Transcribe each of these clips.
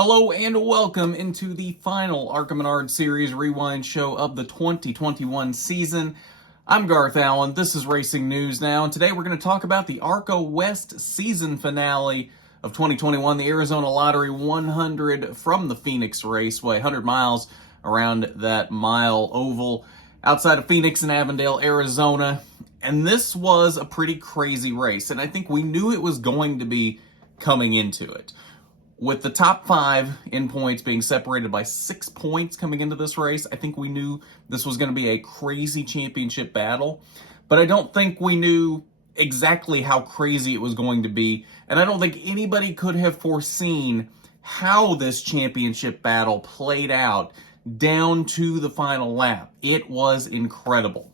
Hello and welcome into the final ARCA Series Rewind show of the 2021 season. I'm Garth Allen, this is Racing News Now, and today we're going to talk about the ARCA West season finale of 2021, the Arizona Lottery 100 from the Phoenix Raceway, 100 miles around that mile oval outside of Phoenix and Avondale, Arizona. And this was a pretty crazy race, and I think we knew it was going to be coming into it. With the top five in points being separated by 6 points coming into this race, I think we knew this was going to be a crazy championship battle. But I don't think we knew exactly how crazy it was going to be. And I don't think anybody could have foreseen how this championship battle played out down to the final lap. It was incredible.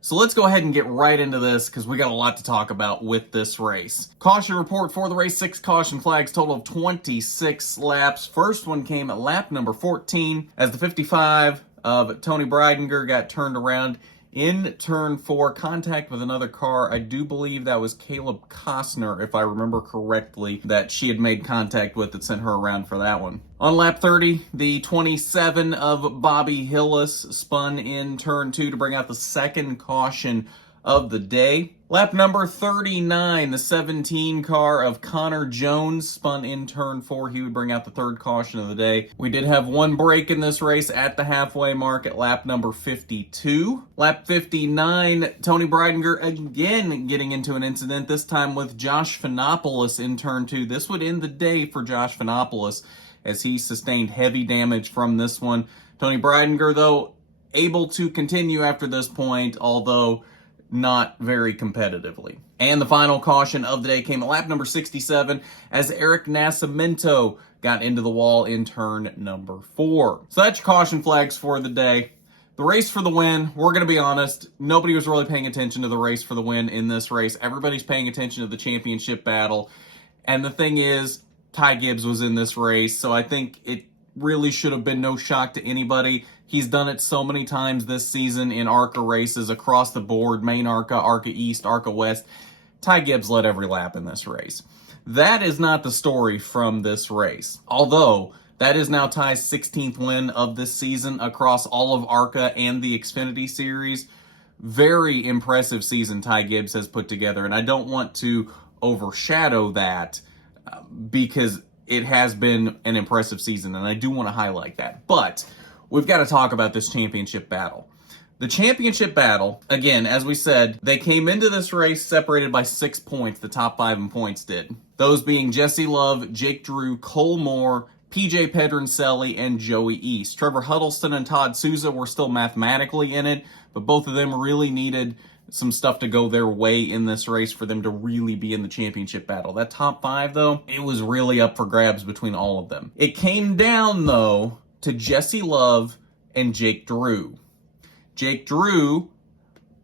So let's go ahead and get right into this because we got a lot to talk about with this race. Caution report for the race, 6 caution flags, total of 26 laps. First one came at lap number 14 as the 55 of Tony Breidinger got turned around in turn 4, contact with another car. I do believe that was Caleb Costner, if I remember correctly, that she had made contact with that sent her around for that one. On lap 30, the 27 of Bobby Hillis spun in turn 2 to bring out the second caution of the day. Lap number 39, the 17 car of Connor Jones spun in turn 4. He would bring out the third caution of the day. We did have one break in this race at the halfway mark at lap number 52. Lap 59, Tony Breidinger again getting into an incident, this time with Josh Finopoulos in turn 2. This would end the day for Josh Finopoulos as he sustained heavy damage from this one. Tony Breidinger, though, able to continue after this point, although not very competitively. And the final caution of the day came at lap number 67 as Eric Nascimento got into the wall in turn number 4. So that's your caution flags for the day. The race for the win, we're going to be honest, nobody was really paying attention to the race for the win in this race. Everybody's paying attention to the championship battle. And the thing is, Ty Gibbs was in this race, so I think it really should have been no shock to anybody. He's done it so many times this season in ARCA races across the board, main ARCA, ARCA East, ARCA West. Ty Gibbs led every lap in this race. That is not the story from this race, although that is now Ty's 16th win of this season across all of ARCA and the Xfinity Series. Very impressive season Ty Gibbs has put together, and I don't want to overshadow that because it has been an impressive season, and I do want to highlight that. But we've got to talk about this championship battle. The championship battle, again, as we said, they came into this race separated by 6 points, the top 5 in points did. Those being Jesse Love, Jake Drew, Cole Moore, PJ Pedroncelli, and Joey East. Trevor Huddleston and Todd Souza were still mathematically in it, but both of them really needed some stuff to go their way in this race for them to really be in the championship battle. That top 5, though, it was really up for grabs between all of them. It came down, though, to Jesse Love and Jake Drew. Jake Drew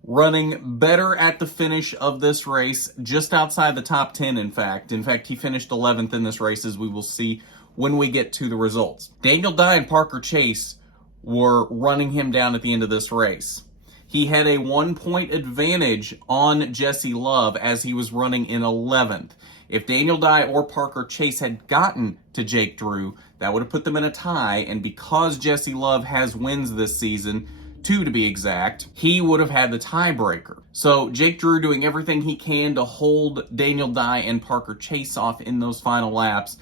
running better at the finish of this race, just outside the top 10, in fact. In fact, he finished 11th in this race, as we will see when we get to the results. Daniel Dye and Parker Chase were running him down at the end of this race. He had a 1-point advantage on Jesse Love as he was running in 11th. If Daniel Dye or Parker Chase had gotten to Jake Drew, that would have put them in a tie, and because Jesse Love has wins this season, 2 to be exact, he would have had the tiebreaker. So Jake Drew doing everything he can to hold Daniel Dye and Parker Chase off in those final laps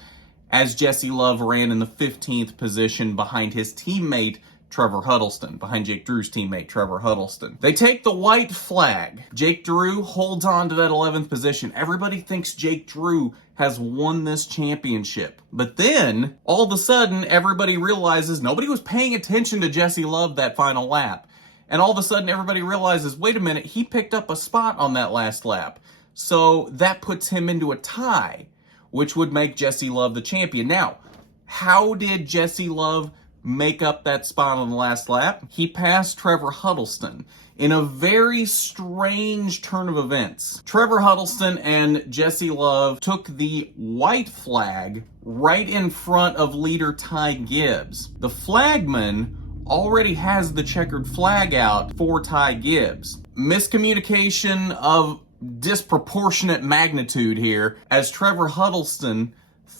as Jesse Love ran in the 15th position behind his teammate Trevor Huddleston, behind Jake Drew's teammate, Trevor Huddleston. They take the white flag. Jake Drew holds on to that 11th position. Everybody thinks Jake Drew has won this championship. But then, all of a sudden, everybody realizes nobody was paying attention to Jesse Love that final lap. And all of a sudden, everybody realizes, wait a minute, he picked up a spot on that last lap. So that puts him into a tie, which would make Jesse Love the champion. Now, how did Jesse Love make up that spot on the last lap? He passed Trevor Huddleston in a very strange turn of events. Trevor Huddleston and Jesse Love took the white flag right in front of leader Ty Gibbs. The flagman already has the checkered flag out for Ty Gibbs. Miscommunication of disproportionate magnitude here, as Trevor Huddleston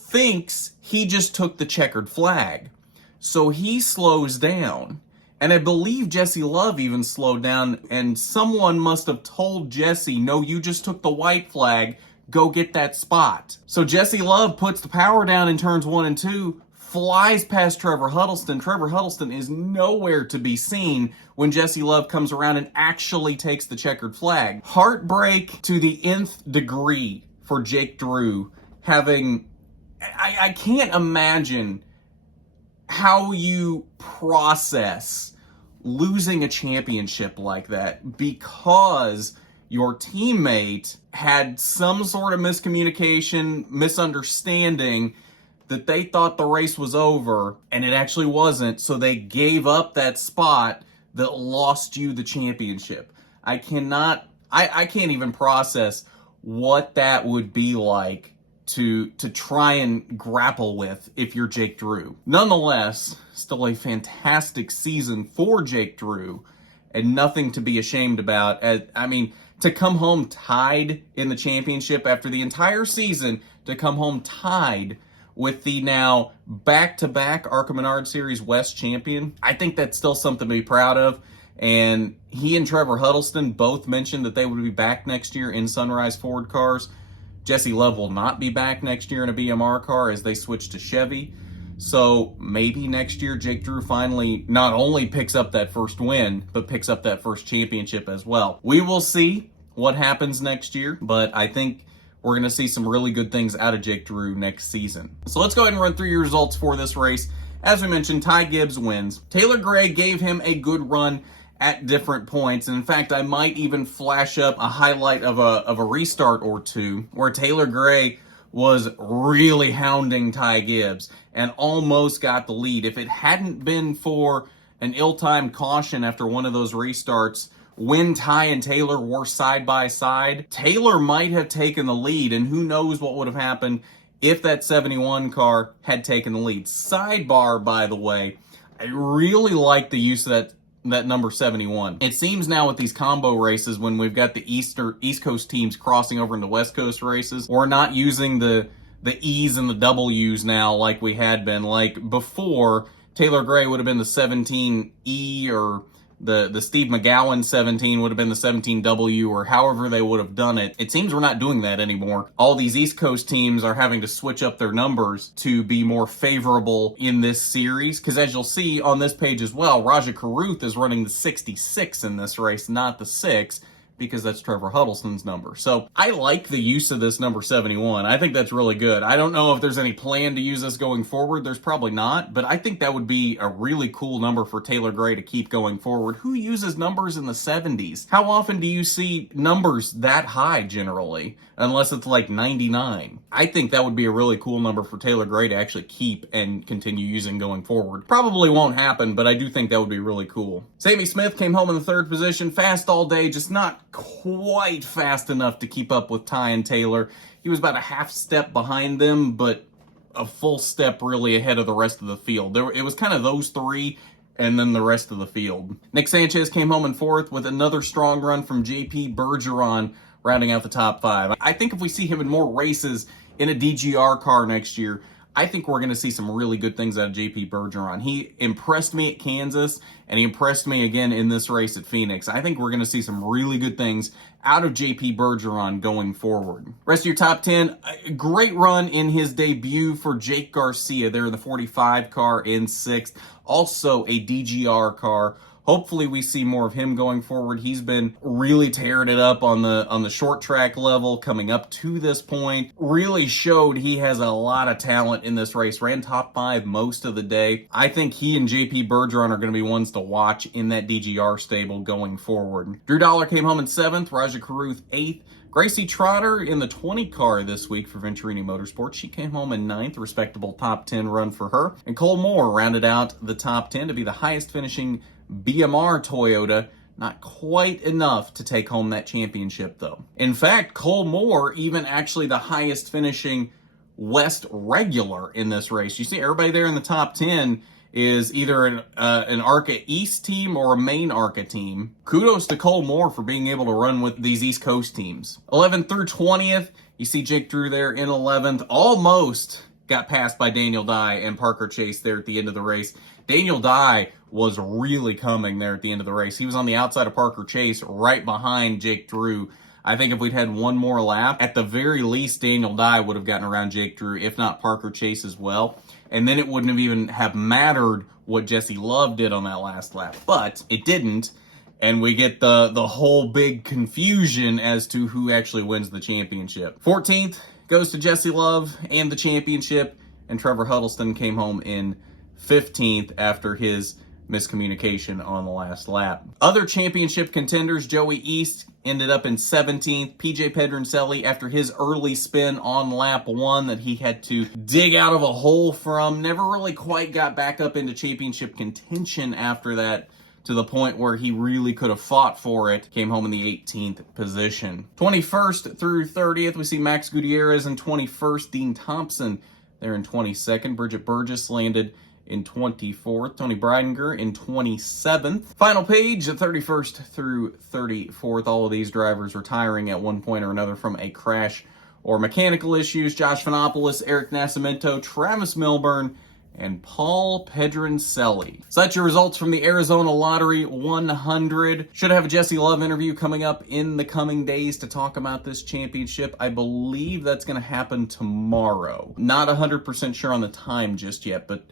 thinks he just took the checkered flag. So he slows down. And I believe Jesse Love even slowed down, and someone must have told Jesse, no, you just took the white flag, go get that spot. So Jesse Love puts the power down in turns 1 and 2, flies past Trevor Huddleston. Trevor Huddleston is nowhere to be seen when Jesse Love comes around and actually takes the checkered flag. Heartbreak to the nth degree for Jake Drew, having... I can't imagine how you process losing a championship like that because your teammate had some sort of miscommunication, misunderstanding that they thought the race was over and it actually wasn't, so they gave up that spot that lost you the championship. I can't even process what that would be like to try and grapple with if you're Jake Drew. Nonetheless, still a fantastic season for Jake Drew and nothing to be ashamed about. I mean, to come home tied in the championship after the entire season, to come home tied with the now back-to-back ARCA Menard Series West champion, I think that's still something to be proud of. And he and Trevor Huddleston both mentioned that they would be back next year in Sunrise Ford cars. Jesse Love will not be back next year in a BMR car as they switch to Chevy. So maybe next year Jake Drew finally not only picks up that first win, but picks up that first championship as well. We will see what happens next year, but I think we're going to see some really good things out of Jake Drew next season. So let's go ahead and run through your results for this race. As we mentioned, Ty Gibbs wins. Taylor Gray gave him a good run at different points. And in fact, I might even flash up a highlight of a restart or two where Taylor Gray was really hounding Ty Gibbs and almost got the lead. If it hadn't been for an ill-timed caution after one of those restarts, when Ty and Taylor were side by side, Taylor might have taken the lead, and who knows what would have happened if that 71 car had taken the lead. Sidebar, by the way, I really like the use of that number 71. It seems now with these combo races, when we've got the East Coast teams crossing over into West Coast races, we're not using the E's and the W's now like we had been. Like before, Taylor Gray would have been the 17E, or the Steve McGowan 17 would have been the 17W, or however they would have done it. It seems we're not doing that anymore. All these East Coast teams are having to switch up their numbers to be more favorable in this series, because as you'll see on this page as well, Raja Carruth is running the 66 in this race, not the 6, because that's Trevor Huddleston's number. So I like the use of this number 71. I think that's really good. I don't know if there's any plan to use this going forward. There's probably not, but I think that would be a really cool number for Taylor Gray to keep going forward. Who uses numbers in the 70s? How often do you see numbers that high generally? Unless it's like 99. I think that would be a really cool number for Taylor Gray to actually keep and continue using going forward. Probably won't happen, but I do think that would be really cool. Sammy Smith came home in the 3rd position, fast all day, just not quite fast enough to keep up with Ty and Taylor. He was about a half step behind them, but a full step really ahead of the rest of the field. It was kind of those three and then the rest of the field. Nick Sanchez came home in 4th with another strong run from JP Bergeron, rounding out the top 5. I think if we see him in more races in a DGR car next year, I think we're going to see some really good things out of JP Bergeron. He impressed me at Kansas, and he impressed me again in this race at Phoenix. I think we're going to see some really good things out of JP Bergeron going forward. Rest of your top 10, a great run in his debut for Jake Garcia there in the 45 car in 6th. Also a DGR car. Hopefully we see more of him going forward. He's been really tearing it up on the short track level coming up to this point. Really showed he has a lot of talent in this race. Ran top 5 most of the day. I think he and JP Bergeron are going to be ones to watch in that DGR stable going forward. Drew Dollar came home in 7th. Raja Carruth 8th. Gracie Trotter in the 20 car this week for Venturini Motorsports. She came home in 9th, respectable top 10 run for her. And Cole Moore rounded out the top 10 to be the highest finishing BMR Toyota. Not quite enough to take home that championship though. In fact, Cole Moore even actually the highest finishing West regular in this race. You see everybody there in the top 10 is either an ARCA East team or a main ARCA team. Kudos to Cole Moore for being able to run with these East Coast teams. 11th through 20th, you see Jake Drew there in 11th, almost got passed by Daniel Dye and Parker Chase there at the end of the race. Daniel Dye was really coming there at the end of the race. He was on the outside of Parker Chase, right behind Jake Drew. I think if we'd had one more lap, at the very least, Daniel Dye would have gotten around Jake Drew, if not Parker Chase as well. And then it wouldn't have even have mattered what Jesse Love did on that last lap. But it didn't, and we get the whole big confusion as to who actually wins the championship. 14th goes to Jesse Love and the championship, and Trevor Huddleston came home in 15th after his miscommunication on the last lap. Other championship contenders, Joey East ended up in 17th. PJ Pedroncelli, after his early spin on lap 1 that he had to dig out of a hole from, never really quite got back up into championship contention after that, to the point where he really could have fought for it. Came home in the 18th position. 21st through 30th, we see Max Gutierrez in 21st, Dean Thompson there in 22nd. Bridget Burgess landed in 24th. Tony Breidinger in 27th. Final page, the 31st through 34th. All of these drivers retiring at one point or another from a crash or mechanical issues. Josh Fanopoulos, Eric Nascimento, Travis Milburn, and Paul Pedroncelli. So that's your results from the Arizona Lottery 100. Should have a Jesse Love interview coming up in the coming days to talk about this championship. I believe that's going to happen tomorrow. Not 100% sure on the time just yet, but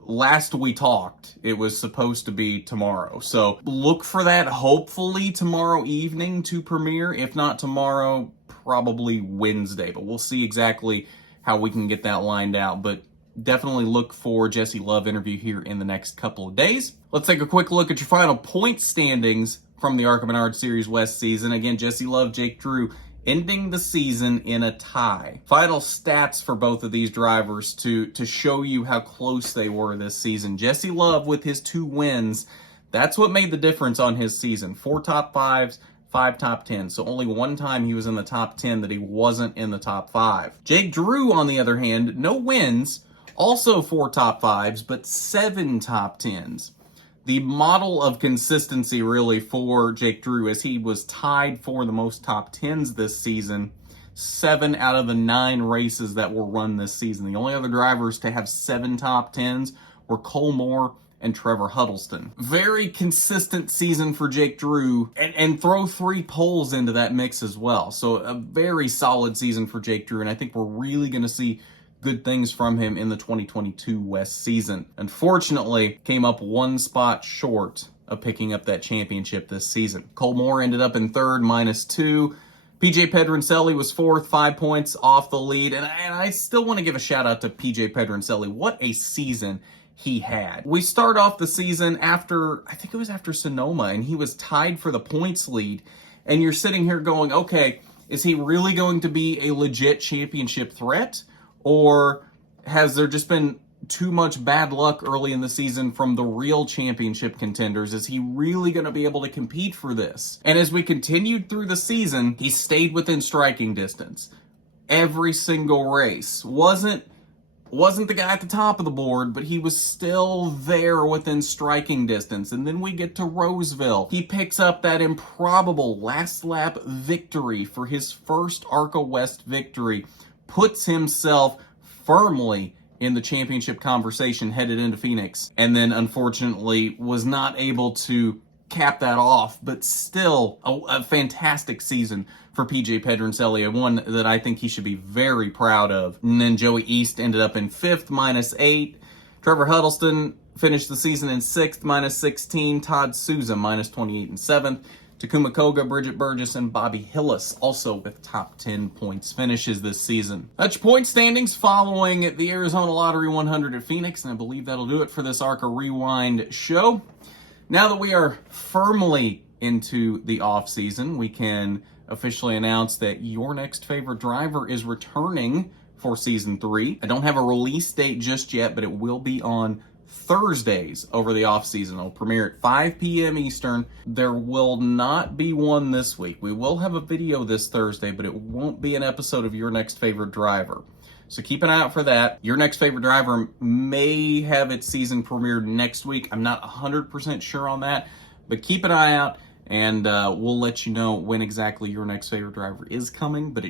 last we talked, it was supposed to be tomorrow. So look for that hopefully tomorrow evening to premiere. If not tomorrow, probably Wednesday. But we'll see exactly how we can get that lined out. But definitely look for Jesse Love interview here in the next couple of days. Let's take a quick look at your final point standings from the ARCA Menard Series West season. Again, Jesse Love, Jake Drew ending the season in a tie. Final stats for both of these drivers to show you how close they were this season. Jesse Love with his 2 wins, that's what made the difference on his season. 4 top 5s, 5 top 10s. So only one time he was in the top 10 that he wasn't in the top 5. Jake Drew, on the other hand, no wins, also 4 top 5s, but 7 top 10s. The model of consistency really for Jake Drew, as he was tied for the most top 10s this season, 7 out of the 9 races that were run this season. The only other drivers to have 7 top 10s were Cole Moore and Trevor Huddleston. Very consistent season for Jake Drew, and throw 3 poles into that mix as well. So a very solid season for Jake Drew, and I think we're really going to see good things from him in the 2022 West season. Unfortunately, came up 1 spot short of picking up that championship this season. Cole Moore ended up in 3rd, -2. PJ Pedroncelli was 4th, 5 points off the lead. And I still want to give a shout out to PJ Pedroncelli. What a season he had. We start off the season after, I think it was after Sonoma, and he was tied for the points lead. And you're sitting here going, okay, is he really going to be a legit championship threat? Or has there just been too much bad luck early in the season from the real championship contenders? Is he really going to be able to compete for this? And as we continued through the season, he stayed within striking distance. Every single race. Wasn't the guy at the top of the board, but he was still there within striking distance. And then we get to Roseville. He picks up that improbable last lap victory for his first ARCA West victory. Puts himself firmly in the championship conversation headed into Phoenix, and then unfortunately was not able to cap that off, but still a fantastic season for PJ Pedroncelli, one that I think he should be very proud of. And then Joey East ended up in 5th, -8. Trevor Huddleston finished the season in 6th, -16. Todd Souza, -28 and 7th. Takuma Koga, Bridget Burgess, and Bobby Hillis also with top 10 points finishes this season. That's your point standings following the Arizona Lottery 100 at Phoenix, and I believe that'll do it for this ARCA Rewind show. Now that we are firmly into the off season, we can officially announce that your next favorite driver is returning for season 3. I don't have a release date just yet, but it will be on Thursdays over the off season. It'll premiere at 5 p.m. Eastern. There will not be one this week. We will have a video this Thursday, but it won't be an episode of Your Next Favorite Driver. So keep an eye out for that. Your Next Favorite Driver may have its season premiered next week. I'm not 100% sure on that, but keep an eye out, and we'll let you know when exactly Your Next Favorite Driver is coming. But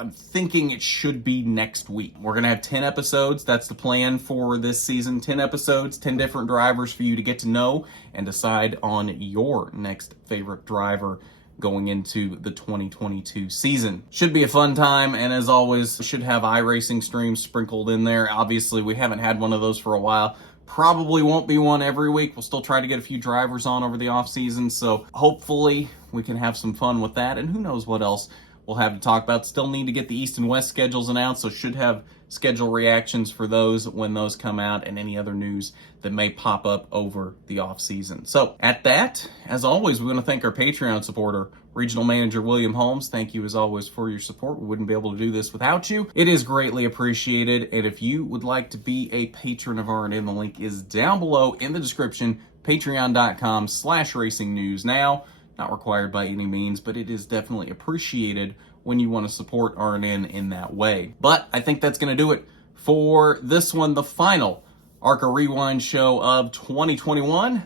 I'm thinking it should be next week. We're going to have 10 episodes. That's the plan for this season. 10 episodes, 10 different drivers for you to get to know and decide on your next favorite driver going into the 2022 season. Should be a fun time, and as always, should have iRacing streams sprinkled in there. Obviously, we haven't had one of those for a while. Probably won't be one every week. We'll still try to get a few drivers on over the off season, so hopefully we can have some fun with that, and who knows what else we'll have to talk about. Still need to get the East and West schedules announced, so should have schedule reactions for those when those come out, and any other news that may pop up over the off season. So at that, as always, we want to thank our Patreon supporter, Regional Manager William Holmes. Thank you as always for your support. We wouldn't be able to do this without you. It is greatly appreciated, and if you would like to be a patron of RNN, the link is down below in the description, patreon.com/racingnewsnow. Not required by any means, but it is definitely appreciated when you want to support RNN in that way. But I think that's going to do it for this one, the final ARCA Rewind show of 2021.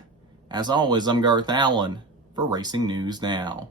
As always, I'm Garth Allen for Racing News Now.